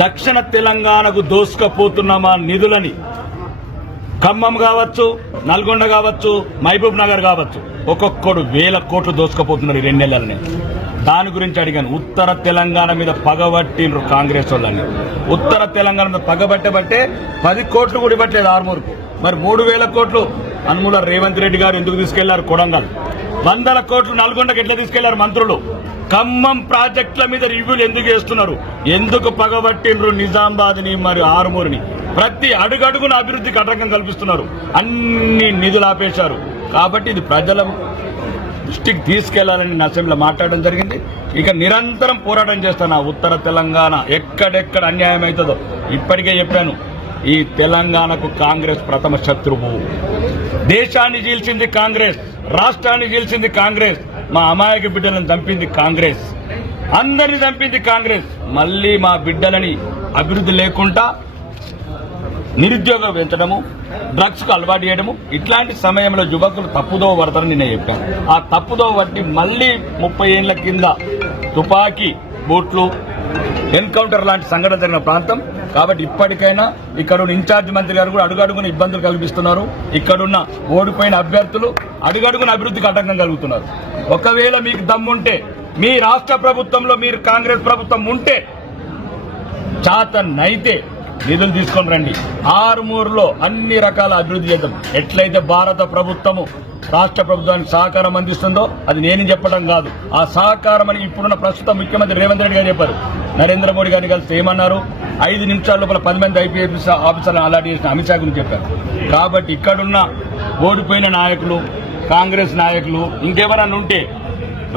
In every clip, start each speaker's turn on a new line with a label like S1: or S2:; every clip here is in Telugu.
S1: దక్షిణ తెలంగాణకు దోసుకపోతున్నామా నిధులని? ఖమ్మం కావచ్చు నల్గొండ కావచ్చు మహబూబ్ నగర్ కావచ్చు. ఒక్కొక్కడు వేల కోట్లు దోసుకుపోతున్నారు ఈ రెండు నెలలని. దాని గురించి అడిగాను. ఉత్తర తెలంగాణ మీద పగబట్టిండ్రు కాంగ్రెస్ వాళ్ళని. ఉత్తర తెలంగాణ మీద పగబట్టబట్టే పది కోట్లు కూడా ఇవ్వట్లేదు ఆర్మూర్కు. మరి మూడు వేల కోట్లు అనుమూల రేవంత్ రెడ్డి గారు ఎందుకు తీసుకెళ్ళారు కొడంగల్? వందల కోట్లు నల్గొండకి ఎట్లా తీసుకెళ్ళారు మంత్రులు? ఖమ్మం ప్రాజెక్టుల మీద రివ్యూలు ఎందుకు వేస్తున్నారు? ఎందుకు పగబట్టిండ్రు నిజామాబాద్ని మరి ఆరుమూరిని? ప్రతి అడుగడుగున అభివృద్ధికి ఆటంకం కల్పిస్తున్నారు. అన్ని నిధులు ఆపేశారు. కాబట్టి ఇది ప్రజల దృష్టికి తీసుకెళ్ళాలని నా అసెంబ్లీలో మాట్లాడడం జరిగింది. ఇక నిరంతరం పోరాటం చేస్తాను. ఉత్తర తెలంగాణ ఎక్కడెక్కడ అన్యాయం అవుతుందో ఇప్పటికే చెప్పాను. ఈ తెలంగాణకు కాంగ్రెస్ ప్రథమ శత్రువు. దేశాన్ని చీల్చింది కాంగ్రెస్ రాష్ట్రాన్ని చీల్చింది కాంగ్రెస్ మా అమాయక బిడ్డలను చంపింది కాంగ్రెస్. అందరిని చంపింది కాంగ్రెస్. మళ్ళీ మా బిడ్డలని అభివృద్ధి లేకుండా నిరుద్యోగం పెంచడము డ్రగ్స్కు అలవాటు చేయడము ఇట్లాంటి సమయంలో యువకులు తప్పుదో పడతారని నేను చెప్పాను. ఆ తప్పుదో బట్టి మళ్ళీ ముప్పై ఏళ్ళ కింద తుపాకీ బూట్లు ఎన్కౌంటర్ లాంటి సంఘటన జరిగిన ప్రాంతం. కాబట్టి ఇప్పటికైనా ఇక్కడ ఉన్న ఇన్ఛార్జ్ మంత్రి గారు కూడా అడుగడుగున ఇబ్బందులు కల్పిస్తున్నారు ఇక్కడున్న ఓడిపోయిన అభ్యర్థులు అడుగడుగున అభివృద్ధికి ఆటంకం కలుగుతున్నారు. ఒకవేళ మీకు దమ్ముంటే మీ రాష్ట్ర ప్రభుత్వంలో మీరు కాంగ్రెస్ ప్రభుత్వం ఉంటే చాతనైతే నిధులు తీసుకొని రండి. ఆరుమూరులో అన్ని రకాల అభివృద్ధి చేద్దాం. ఎట్లయితే భారత ప్రభుత్వము రాష్ట్ర ప్రభుత్వానికి సహకారం అందిస్తుందో అది నేను చెప్పడం కాదు. ఆ సహకారం అని ఇప్పుడున్న ప్రస్తుత ముఖ్యమంత్రి రేవంత్ రెడ్డి గారు చెప్పారు. నరేంద్ర మోడీ గారిని కలిసి ఏమన్నారు? ఐదు నిమిషాల లోపల పది మంది ఐపీఎస్ ఆఫీసర్లను అలాట్ చేసిన అమిత్ షా గురించి చెప్పారు. కాబట్టి ఇక్కడున్న ఓడిపోయిన నాయకులు కాంగ్రెస్ నాయకులు ఇంకెవరన్నా ఉంటే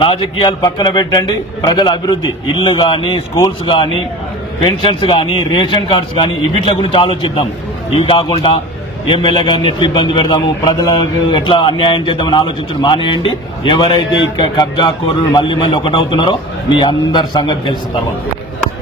S1: రాజకీయాలు పక్కన పెట్టండి. ప్రజల అభివృద్ధి ఇల్లు కానీ స్కూల్స్ కానీ పెన్షన్స్ కానీ రేషన్ కార్డ్స్ కానీ వీటి గురించి ఆలోచిద్దాం. ఇవి కాకుండా ఎమ్మెల్యే గారిని ఎట్లా ఇబ్బంది పెడదాము? ప్రజలకు ఎట్లా అన్యాయం చేద్దామని ఆలోచించడం మానేయండి. ఎవరైతే ఇక కబ్జా కోరులు మళ్ళీ మళ్ళీ ఒకటవుతున్నారో మీ అందరి సంగతి తెలిసిన తర్వాత.